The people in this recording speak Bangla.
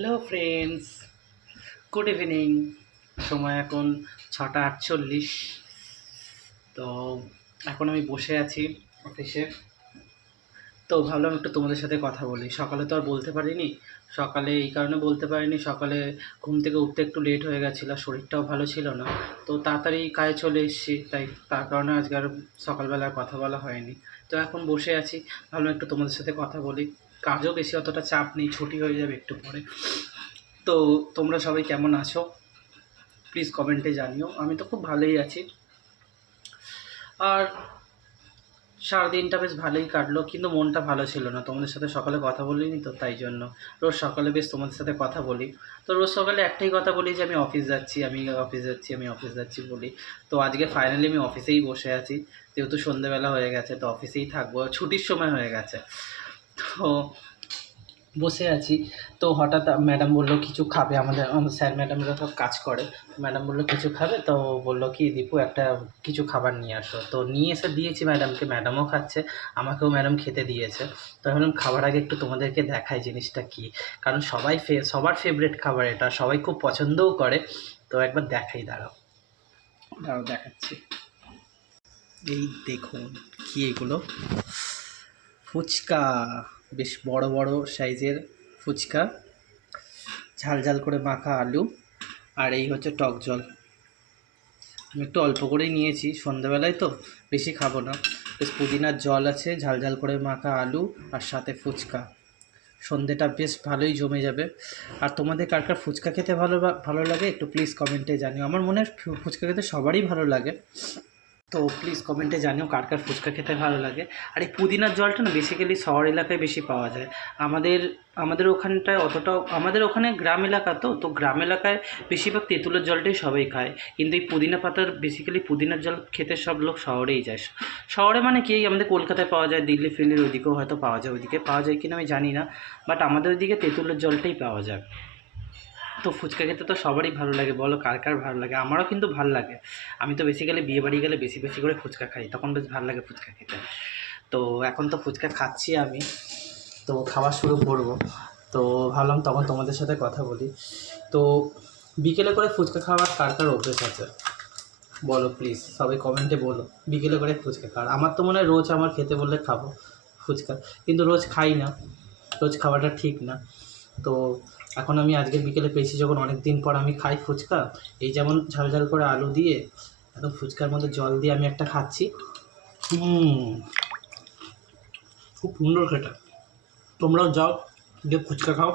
Hello friends, good evening. সময় এখন 6টা 48। তো এখন আমি বসে আছি অফিসে। তো ভাবলাম একটু তোমাদের সাথে কথা বলি। সকালে তো আর বলতে পারিনি। সকালে এই কারণে বলতে পারিনি, সকালে ঘুম থেকে উঠতে একটু লেট হয়ে গেছিলো, শরীরটাও ভালো ছিল না। তো তাড়াতাড়ি কাজে চলে এসেছি, তাই তার কারণে আজকে আর সকালবেলা আর কথা বলা হয়নি। তো এখন বসে আছি, ভাবলাম একটু তোমাদের সাথে কথা বলি। কাজও বেশি অতটা চাপ নেই, ছুটি হয়ে যাবে একটু পরে। তো তোমরা সবাই কেমন আছো প্লিজ কমেন্টে জানিও। আমি তো খুব ভালোই আছি। আর সারাদিনটা বেশ ভালোই কাটলো, কিন্তু মনটা ভালো ছিল না। তোমাদের সাথে সকালে কথা বলিনি তো, তাই জন্য। রোজ সকালে বেশ তোমাদের সাথে কথা বলি। তো রোজ সকালে একটাই কথা বলি যে আমি অফিস যাচ্ছি, আমি অফিস যাচ্ছি, আমি অফিস যাচ্ছি বলি। তো আজকে ফাইনালি আমি অফিসেই বসে আছি। যেহেতু সন্ধ্যেবেলা হয়ে গেছে, তো অফিসেই থাকবো, ছুটির সময় হয়ে গেছে। তো বসে আছি। তো হঠাৎ ম্যাডাম বললো কিছু খাবে। আমার স্যার ম্যাডামরা সব কাজ করে। ম্যাডাম বললো কিছু খাবে, তো বললো কি দীপু একটা কিছু খাবার নিয়ে আসো। তো নিয়ে এসে দিয়েছি ম্যাডামকে, ম্যাডামও খাচ্ছে, আমাকেও ম্যাডাম খেতে দিয়েছে। তো ভাবলাম খাবার আগে একটু তোমাদেরকে দেখাই জিনিসটা কী, কারণ সবার ফেভারিট খাবার এটা, সবাই খুব পছন্দও করে। তো একবার দেখাই, দাঁড়াও দাঁড়াও দেখাচ্ছি। এই দেখুন কি এগুলো, ফুচকা। বেশ বড় বড় সাইজের ফুচকা, ঝাল ঝাল করে মাখা আলু, আর এই হচ্ছে টক জল। আমি একটু অল্প করেই নিয়েছি, সন্ধ্যাবেলায় তো বেশি খাবো না। বেশ পুদিনার জল আছে, ঝাল ঝাল করে মাখা আলু, আর সাথে ফুচকা। সন্ধেটা বেশ ভালোই জমে যাবে। আর তোমাদের কার কার ফুচকা খেতে ভালো লাগে একটু প্লিজ কমেন্টে জানিও। আমার মনে হয় ফুচকা খেতে সবারই ভালো লাগে। তো প্লিজ কমেন্টে জানিও কার কার ফুচকা খেতে ভালো লাগে। আর এই পুদিনার জলটা না বেসিক্যালি শহর এলাকায় বেশি পাওয়া যায়। আমাদের আমাদের ওখানটায় অতটাও, আমাদের ওখানে গ্রাম এলাকা, তো গ্রাম এলাকায় বেশিরভাগ তেঁতুলের জলটাই সবাই খায়। কিন্তু এই পুদিনা পাতার বেসিক্যালি পুদিনার জল খেতে সব লোক শহরেই যায়। শহরে মানে কি, আমাদের কলকাতায় পাওয়া যায়, দিল্লি ফিল্লির ওইদিকেও হয়তো পাওয়া যায়, ওইদিকে পাওয়া যায় কিনা আমি জানি না। বাট আমাদের ওইদিকে তেঁতুলের জলটাই পাওয়া যায়। তো ফুচকা খেতে তো সবারই ভালো লাগে, বলো কার কার ভালো লাগে। আমারও কিন্তু ভালো লাগে। আমি তো বেসিক্যালি বিয়ে বাড়ি গেলে বেশি বেশি করে ফুচকা খাই, তখন বেশ ভালো লাগে ফুচকা খেতে। তো এখন তো ফুচকা খাচ্ছি আমি, তো খাওয়া শুরু করব। তো ভাবলাম তখন তোমাদের সাথে কথা বলি। তো বিকেলে করে ফুচকা খাওয়ার কার কার অভ্যেস আছে বলো প্লিজ, সবাই কমেন্টে বলো। বিকেলে করে ফুচকা খাওয়ার, আমার তো মনে হয় রোজ আমার খেতে বললে খাবো ফুচকা, কিন্তু রোজ খাই না, রোজ খাওয়াটা ঠিক না। তো এখন আমি আজকের বিকেলে পেয়েছি যখন, অনেক দিন পর আমি খাই ফুচকা। এই যেমন ঝাল ঝাল করে আলু দিয়ে, একদম ফুচকার মধ্যে জল দিয়ে আমি একটা খাচ্ছি। খুব সুন্দর খেটা। তোমরাও যাও, গিয়ে ফুচকা খাও।